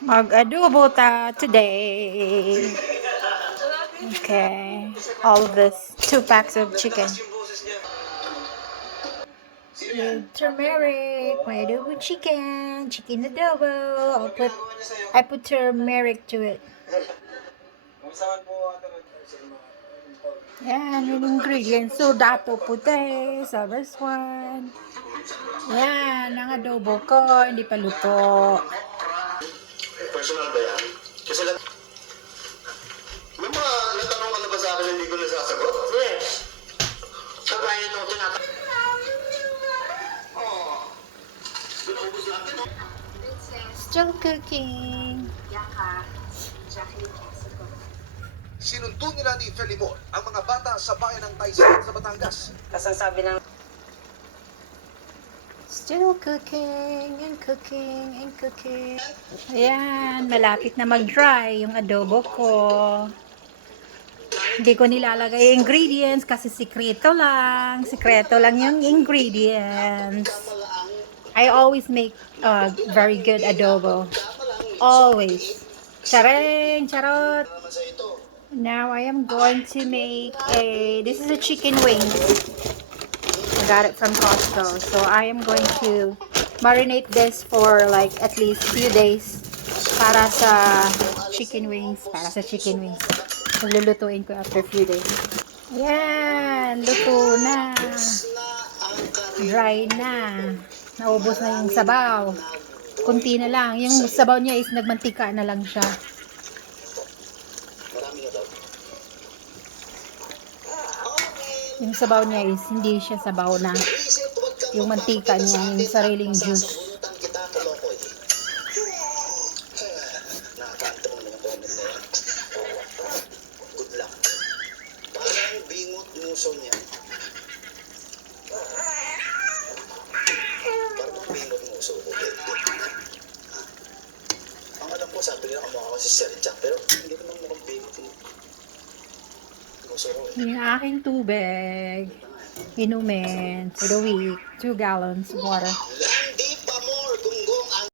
Mag-adobo ta today. Okay. All of this. 2 packs of chicken. With turmeric. My adobo chicken. Chicken adobo. I put turmeric to it. Yan, yung ingredients. So, dato puti. So, this one. Yan, ang adobo ko. Hindi pa luto. Personal ba yan? Kasi may mga natanong ka na ba sa akin hindi ko nasasagot? Yes. Kagaya nung tinatanong. Oo. Binubos natin, no? Still cooking. Sinundo nila ni Felimon ang mga bata sa bayan ng Taysan sa Batangas. Kasasabi ng Still cooking and cooking and cooking. Ayan, malapit na mag-dry yung adobo ko. Hindi ko nilalagay yung ingredients kasi sikreto lang. Sikreto lang yung ingredients. I always make very good adobo. Always. Chareng, charot. Now I am going to make this is a chicken wing. I got it from Costco. So I am going to marinate this for like at least few days para sa chicken wings. Lulutuin ko after few days. Yan, luto na. Dry na. Naubos na yung sabaw. Kunti na lang. Yung sabaw niya is nagmantika na lang siya. Yung sabaw niya is hindi siya sabaw na. Yung mantika niya, yung sariling juice. Good luck. Parang bingot yung uso niya. Parang bingot yung uso ko. Ang alam ko, sabi nila kamukha ko si Sir Jack, pero hindi naman mukhang bingot yung uso ko. Yung aking tubig, inumin for the week, 2 gallons of water.